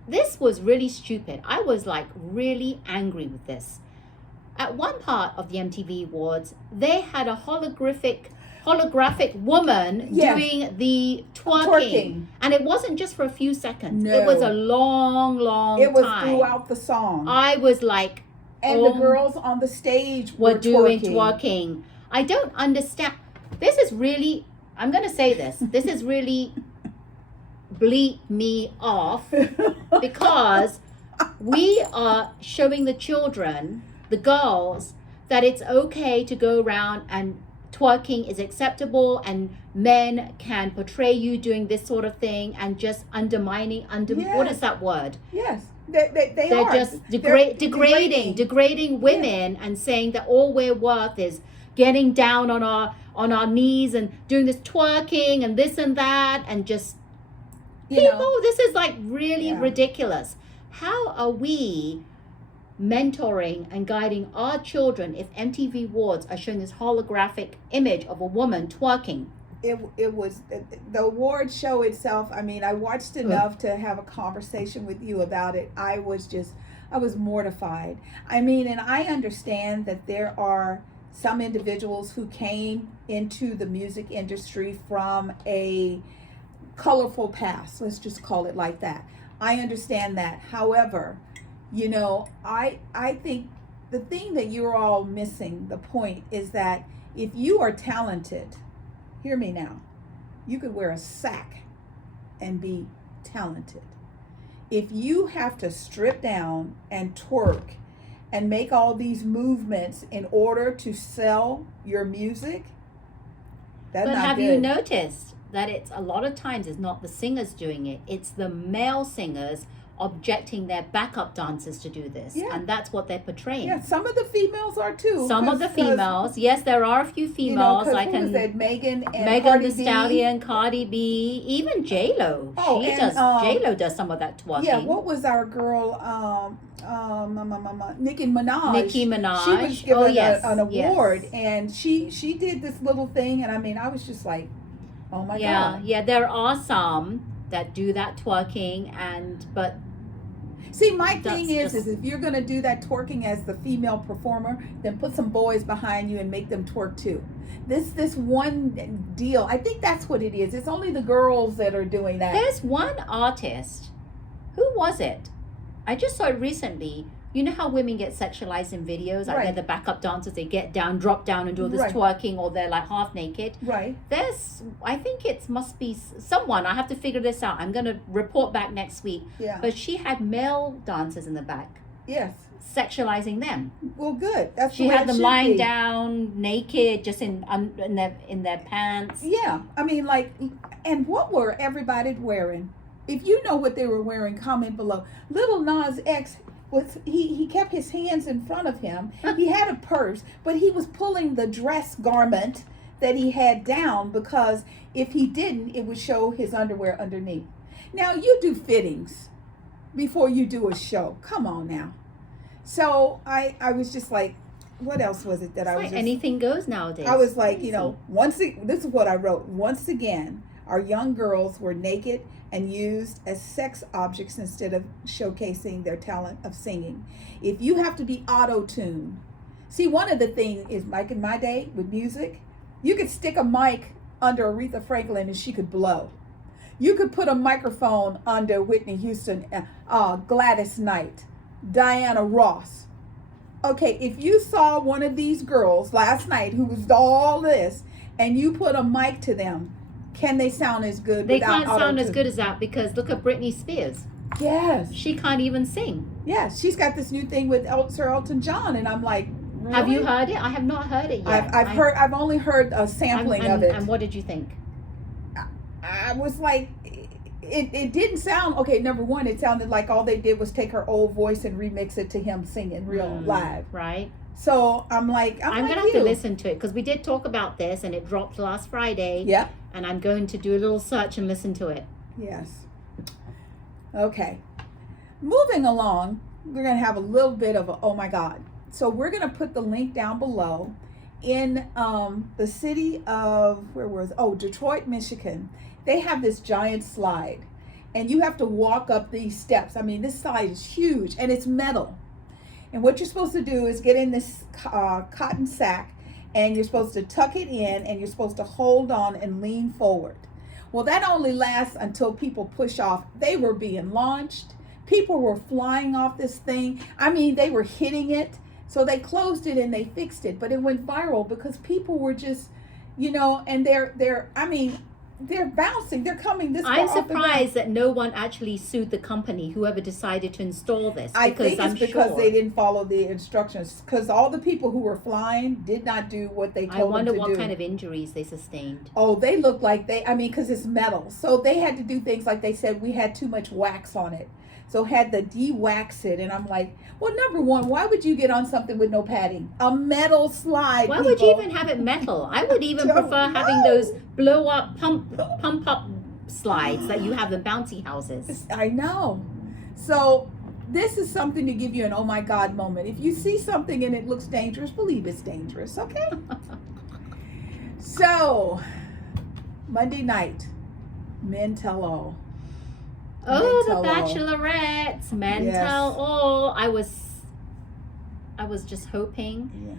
this was really stupid. I was like really angry with this. At one part of the MTV Awards, they had a holographic woman doing the twerking. And it wasn't just for a few seconds. No. It was a long time. It was throughout the song. I was like, and the girls on the stage were doing twerking. I don't understand. This is really, I'm going to say this. This is really bleep me off because we are showing the children, the girls, that it's okay to go around and twerking is acceptable and men can portray you doing this sort of thing and just undermining, what is that word? Yes. They're are just degrading women and saying that all we're worth is getting down on our knees and doing this twerking and this and that and just this is like really ridiculous. How are we mentoring and guiding our children if MTV Awards are showing this holographic image of a woman twerking? It was the award show itself. I mean, I watched enough to have a conversation with you about it. I was mortified. I mean, and I understand that there are some individuals who came into the music industry from a colorful past. Let's just call it like that. I understand that. However, I think the thing that you're all missing, the point is that if you are talented, hear me now, you could wear a sack and be talented. If you have to strip down and twerk and make all these movements in order to sell your music, that's not good. But have you noticed that it's a lot of times it's not the singers doing it, it's the male singers objecting their backup dancers to do this, and that's what they're portraying. Yeah, some of the females are too. Some of the females, yes, there are a few females like Megan Thee Stallion, Cardi B, even J-Lo. J-Lo does some of that twerking. Yeah, what was our girl? Nicki Minaj. Nicki Minaj. She was given an award, and she did this little thing, and I mean, I was just like, oh my God. Yeah, there are some that do that twerking, but see, my thing is if you're going to do that twerking as the female performer, then put some boys behind you and make them twerk too. This one deal, I think that's what it is. It's only the girls that are doing that. There's one artist, who was it? I just saw it recently. You know how women get sexualized in videos? Like they're the backup dancers, they get down, drop down and do this twerking, or they're like half naked. Right. I think it must be someone, I have to figure this out. I'm going to report back next week. Yeah. But she had male dancers in the back. Yes. Sexualizing them. Well, good. That's she had them lying down naked, just in their pants. Yeah. I mean, and what were everybody wearing? If you know what they were wearing, comment below. Little Nas X, he kept his hands in front of him. He had a purse, but he was pulling the dress garment that he had down, because if he didn't, it would show his underwear underneath. Now, you do fittings before you do a show. Come on now. So I was just like, what else was it that I was like anything goes nowadays. I was like, this is what I wrote. Once again, our young girls were naked and used as sex objects instead of showcasing their talent of singing. If you have to be auto-tuned, see, one of the things is, like in my day with music, you could stick a mic under Aretha Franklin and she could blow. You could put a microphone under Whitney Houston, Gladys Knight, Diana Ross. Okay, if you saw one of these girls last night who was all this, and you put a mic to them, can they sound as good? They can't sound as good as that, because look at Britney Spears. Yes. She can't even sing. Yes, she's got this new thing with Sir Elton John, and I'm like, really? Have you heard it? I have not heard it yet. I've only heard a sampling of it. And what did you think? I was like, it didn't sound okay. Number one, it sounded like all they did was take her old voice and remix it to him singing real live. Right. So I'm like, I'm like gonna have to listen to it because we did talk about this and it dropped last Friday. Yeah. And I'm going to do a little search and listen to it. Yes. Okay. Moving along, we're gonna have a little bit of a oh my God. So we're gonna put the link down below. In the city of Detroit, Michigan, they have this giant slide, and you have to walk up these steps. I mean, this slide is huge, and it's metal. And what you're supposed to do is get in this cotton sack, and you're supposed to tuck it in, and you're supposed to hold on and lean forward. Well, that only lasts until people push off. They were being launched. People were flying off this thing. I mean, they were hitting it. So they closed it and they fixed it, but it went viral because people were just, and they're bouncing, they're coming this far. I'm surprised that no one actually sued the company, whoever decided to install this. I think it's because they didn't follow the instructions, because all the people who were flying did not do what they told them to do. I wonder what kind of injuries they sustained. Oh, they look like because it's metal. So they had to do things like they said we had too much wax on it. So had to de-wax it, and I'm like, well, number one, why would you get on something with no padding? A metal slide. Why would you even have it metal? I would even prefer having those blow up, pump up slides that you have in bouncy houses. I know. So this is something to give you an oh my God moment. If you see something and it looks dangerous, believe it's dangerous, okay? So Monday night, men tell all. Oh, the Bachelorettes, men tell all. I was just hoping. Yeah.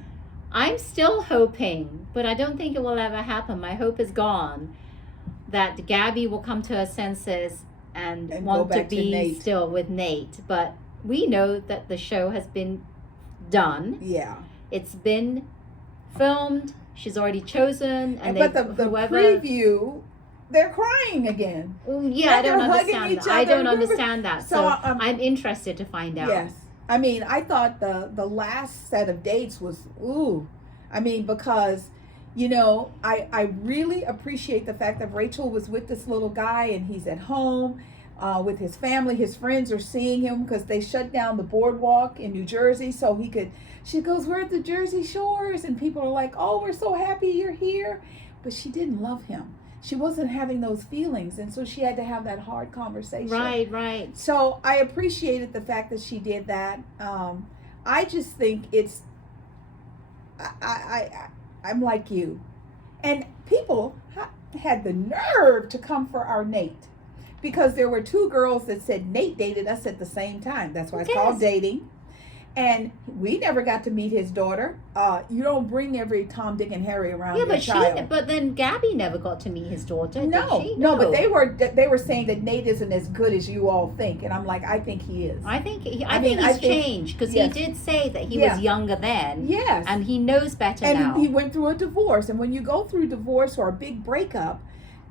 I'm still hoping, but I don't think it will ever happen. My hope is gone. That Gabby will come to her senses and want to be still with Nate. But we know that the show has been done. Yeah. It's been filmed. She's already chosen. But the preview, they're crying again. Yeah, I don't understand that. I don't understand that. So I'm interested to find out. Yes. I mean, I thought the last set of dates was, because, I really appreciate the fact that Rachel was with this little guy and he's at home with his family. His friends are seeing him because they shut down the boardwalk in New Jersey so she goes, we're at the Jersey Shores. And people are like, oh, we're so happy you're here. But she didn't love him. She wasn't having those feelings, and so she had to have that hard conversation. Right. So I appreciated the fact that she did that. I just think it's, I'm like you. And people had the nerve to come for our Nate, because there were two girls that said Nate dated us at the same time. That's why it's called dating. And we never got to meet his daughter. You don't bring every Tom, Dick, and Harry around your child. But then Gabby never got to meet his daughter. No, did she? No, but they were saying that Nate isn't as good as you all think, and I'm like, I think he is. I think he's changed, because he did say that he was younger then. Yes, and he knows better now. And he went through a divorce, and when you go through divorce or a big breakup,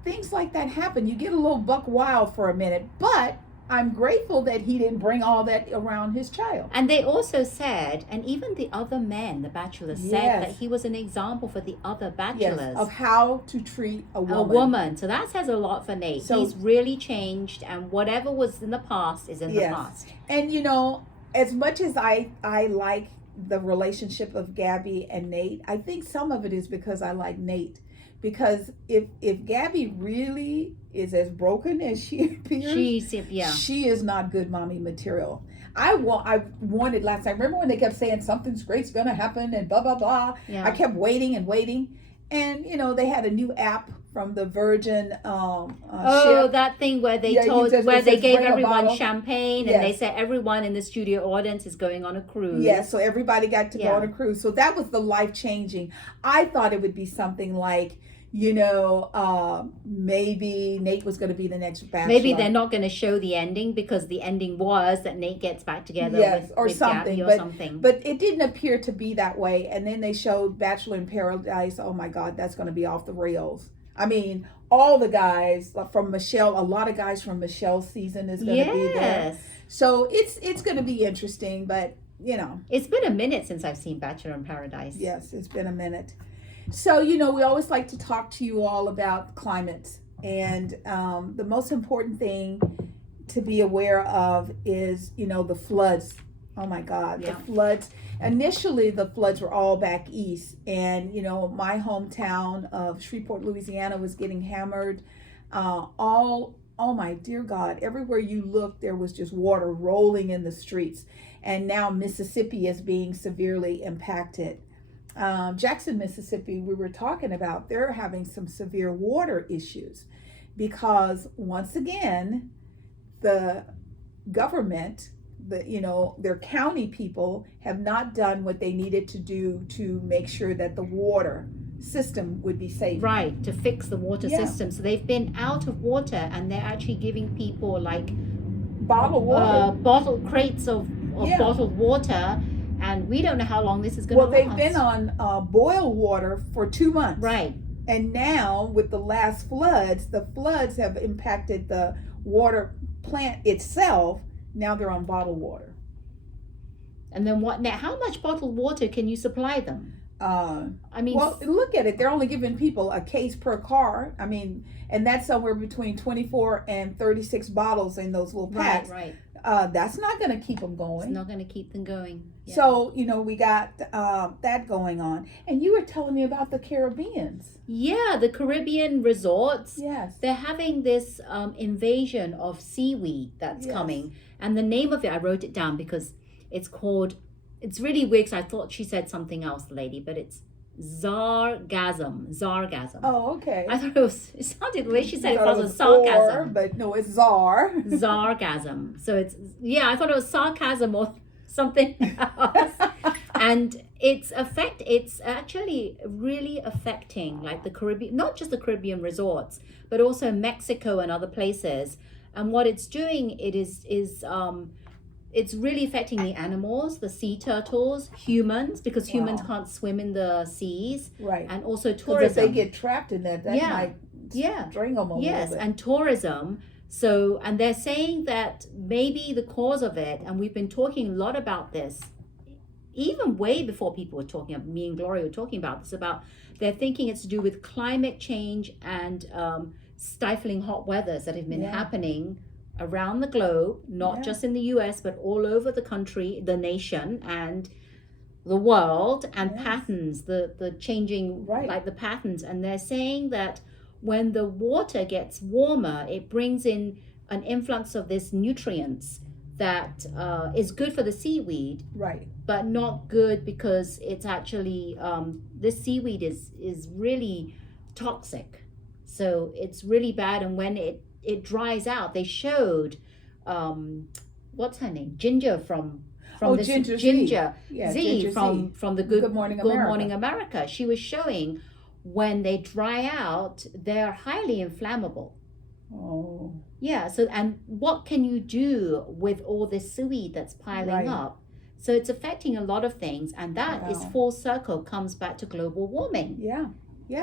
things like that happen. You get a little buck wild for a minute, but I'm grateful that he didn't bring all that around his child. And they also said, and even the other men, the bachelors, said that he was an example for the other bachelors of how to treat a woman. So that says a lot for Nate. So he's really changed, and whatever was in the past is in the past. And as much as I like the relationship of Gabby and Nate, I think some of it is because I like Nate. Because if Gabby really is as broken as she appears, she is not good mommy material. I wanted last time. Remember when they kept saying something's great's gonna happen and blah blah blah. Yeah. I kept waiting, and they had a new app from the Virgin. Ship. That thing where they they gave everyone champagne and they said everyone in the studio audience is going on a cruise. Yes, so everybody got to go on a cruise. So that was the life changing. I thought it would be something like, maybe Nate was going to be the next bachelor. Maybe they're not going to show the ending, because the ending was that Nate gets back together with something. Gabby or something. But it didn't appear to be that way. And then they showed Bachelor in Paradise. Oh my God, that's going to be off the rails. I mean, all the guys from Michelle, a lot of guys from Michelle's season is going to be there. So it's going to be interesting, but it's been a minute since I've seen Bachelor in Paradise. Yes, it's been a minute. So, we always like to talk to you all about climate And the most important thing to be aware of is, the floods. Oh my God, Yeah. the floods. Initially, the floods were all back east, and my hometown of Shreveport, Louisiana, was getting hammered. Oh my dear God, everywhere you look, there was just water rolling in the streets. And now Mississippi is being severely impacted. Jackson, Mississippi, we were talking about, they're having some severe water issues because once again, the government, their county people have not done what they needed to do to make sure that the water system would be safe. Right, to fix the water system. So they've been out of water, and they're actually giving people like bottled water, bottled crates of bottled water, and we don't know how long this is going to last. Well, they've been on boil water for 2 months. Right. And now with the last floods, the floods have impacted the water plant itself. Now they're on bottled water. And then what now? How much bottled water can you supply them? I mean, well, look at it. They're only giving people a case per car. I mean, and that's somewhere between 24 and 36 bottles in those little packs. Right. That's not going to keep them going. It's not going to keep them going. Yeah. So, we got that going on. And you were telling me about the Caribbeans. Yeah, the Caribbean resorts. Yes. They're having this invasion of seaweed that's coming. And the name of it, I wrote it down because it's really weird because I thought she said something else, the lady, but it's Zargasm. Oh, okay. I thought it sounded the way she said it was sarcasm. But no, it's Zar. Zargasm. So I thought it was sarcasm or something else. And it's actually really affecting like the Caribbean, not just the Caribbean resorts, but also Mexico and other places. And what it's doing, it's really affecting the animals, the sea turtles, humans, because humans can't swim in the seas. Right. And also Because tourism. if they get trapped in that might string them a little bit. And tourism. So, and they're saying that maybe the cause of it, and we've been talking a lot about this, even way before people were talking, me and Gloria were talking about this, they're thinking it's to do with climate change and stifling hot weathers that have been happening around the globe, not just in the US, but all over the country, the nation, and the world, and patterns, the changing, like the patterns. And they're saying that when the water gets warmer, it brings in an influx of this nutrients that is good for the seaweed, right? But not good because it's actually this seaweed is really toxic, so it's really bad. And when it dries out, they showed what's her name, Ginger from Ginger Z from the Good Morning America. She was showing when they dry out, they're highly inflammable. Oh. Yeah, so and what can you do with all this seaweed that's piling up? So it's affecting a lot of things, and that is full circle, comes back to global warming. Yeah,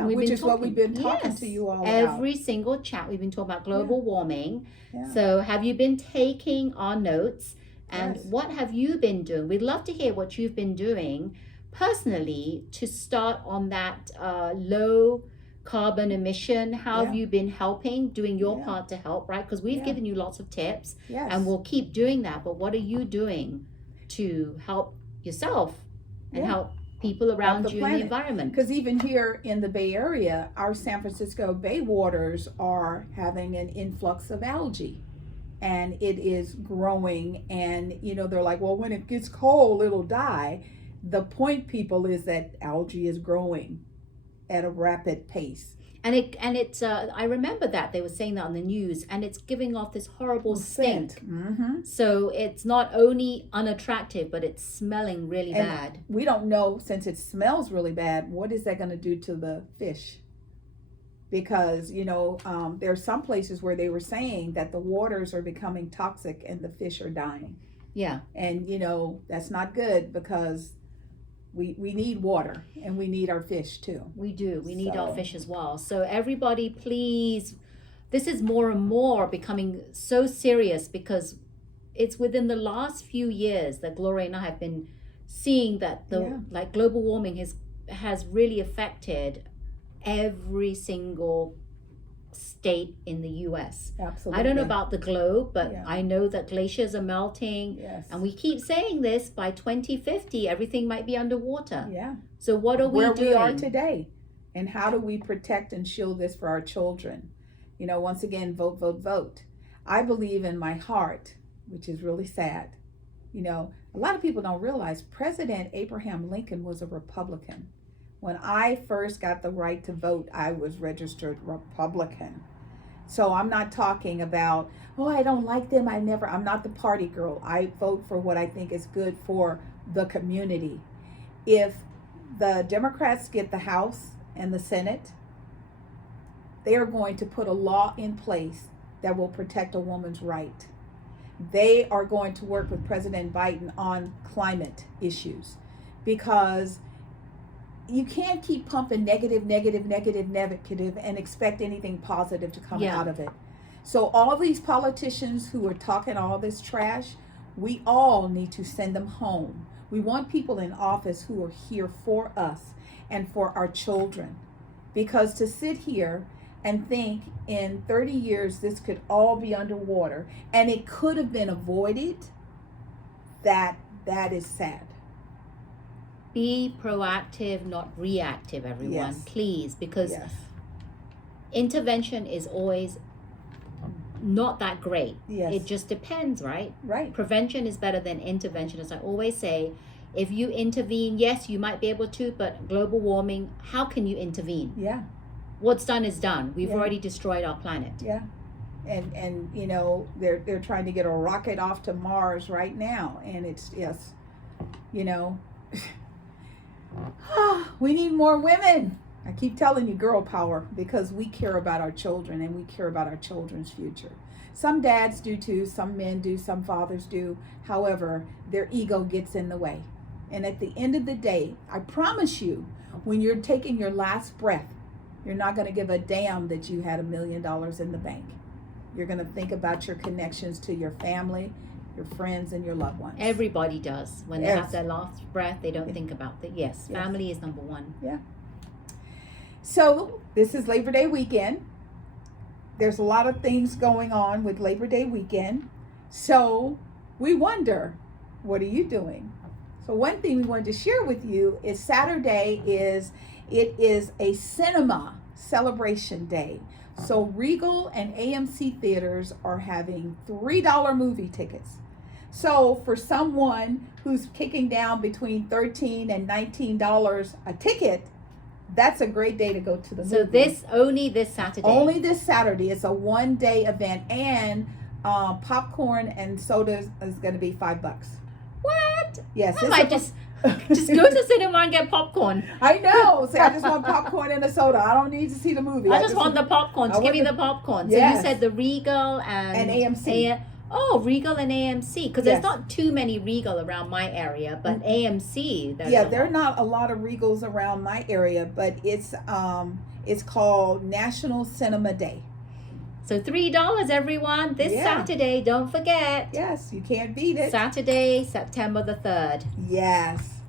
which is what we've been talking to you all about. Every single chat, we've been talking about global warming. So have you been taking our notes? And what have you been doing? We'd love to hear what you've been doing personally to start on that low carbon emission. How have you been doing your part to help, right? Because we've given you lots of tips, and we'll keep doing that. But what are you doing to help yourself and help people around you in the environment? Because even here in the Bay Area, our San Francisco Bay waters are having an influx of algae, and it is growing. And they're like, well, when it gets cold, it'll die. The point, people, is that algae is growing at a rapid pace. And it's I remember that they were saying that on the news, and it's giving off this horrible stink. Mm-hmm. So it's not only unattractive, but it's smelling really bad. We don't know, since it smells really bad, what is that going to do to the fish? Because there are some places where they were saying that the waters are becoming toxic and the fish are dying. Yeah. And that's not good, because we need water, and we need our fish too. We do. We need our fish as well. So everybody, please, this is more and more becoming so serious, because it's within the last few years that Gloria and I have been seeing that like global warming has really affected every single state in the US. Absolutely. I don't know about the globe, but Yeah. I know that glaciers are melting. Yes. And we keep saying this, by 2050, everything might be underwater. Yeah. So what are we Where doing? we are today, and how do we protect and shield this for our children? You know, once again, vote, vote, vote. I believe in my heart, which is really sad. You know, a lot of people don't realize President Abraham Lincoln was a Republican. When I first got the right to vote, I was registered Republican. So I'm not talking about, oh, I don't like them. I'm not the party girl. I vote for what I think is good for the community. If the Democrats get the House and the Senate, they are going to put a law in place that will protect a woman's right. They are going to work with President Biden on climate issues, because you can't keep pumping negative and expect anything positive to come out of it. So all these politicians who are talking all this trash, we all need to send them home. We want people in office who are here for us and for our children, because to sit here and think in 30 years this could all be underwater and it could have been avoided, that is sad. Be proactive, not reactive, everyone. Yes. Please, because Yes. intervention is always not that great. Yes. It just depends, right? Right. Prevention is better than intervention. As I always say, if you intervene, yes, you might be able to, but global warming, how can you intervene? Yeah. What's done is done. We've Yeah. already destroyed our planet. Yeah. And you know, they're trying to get a rocket off to Mars right now, and it's, yes, you know, we need more women. I keep telling you, girl power, because we care about our children and we care about our children's future. Some dads do too, some men do, some fathers do. However, their ego gets in the way. And at the end of the day, I promise you, when you're taking your last breath, you're not going to give a damn that you had $1 million in the bank. You're going to think about your connections to your family, your friends, and your loved ones. Everybody does. When they Yes. have their last breath, they don't think about that. Yes, Yes. family is number one. Yeah. So this is Labor Day weekend. There's a lot of things going on with Labor Day weekend. So we wonder, what are you doing? So one thing we wanted to share with you is Saturday is a cinema celebration day. So Regal and AMC theaters are having $3 movie tickets. So for someone who's kicking down between $13 and $19 a ticket, that's a great day to go to the movie. So only this Saturday. Only this Saturday. It's a one-day event, and popcorn and sodas is going to be $5. What? Yes. I might just go to cinema and get popcorn. I know. See, I just want popcorn and a soda. I don't need to see the movie. I just want the popcorn. Just give me the popcorn. So Yes. you said the Regal and AMC. Regal and AMC. Because Yes. there's not too many Regal around my area, but AMC. There are not a lot of Regals around my area, but it's called National Cinema Day. So $3, everyone, this Saturday. Don't forget. Yes, you can't beat it. Saturday, September the 3rd. Yes.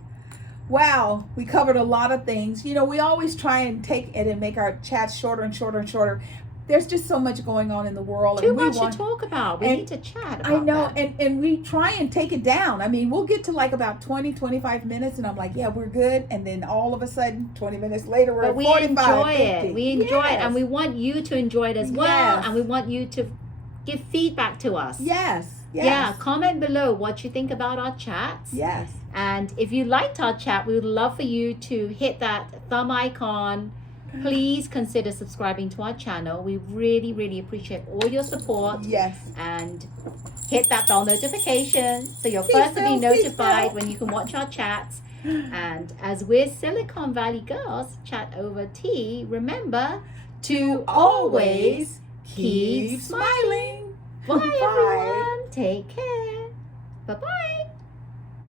Wow, we covered a lot of things. You know, we always try and take it and make our chats shorter and shorter and shorter. There's just so much going on in the world. Too much to talk about. We need to chat about I know, that. and we try and take it down. I mean, we'll get to like about 20, 25 minutes, and I'm like, yeah, we're good. And then all of a sudden, 20 minutes later, we're at 45, enjoy 50. it. We enjoy it, and we want you to enjoy it as well. Yes. And we want you to give feedback to us. Yes. Yeah, comment below what you think about our chats. Yes. And if you liked our chat, we would love for you to hit that thumb icon. Please consider subscribing to our channel. We really, really appreciate all your support. Yes. And hit that bell notification so you're first to be notified when you can watch our chats. And as we're Silicon Valley girls, chat over tea, remember to always keep smiling. Bye, everyone. Take care. Bye-bye.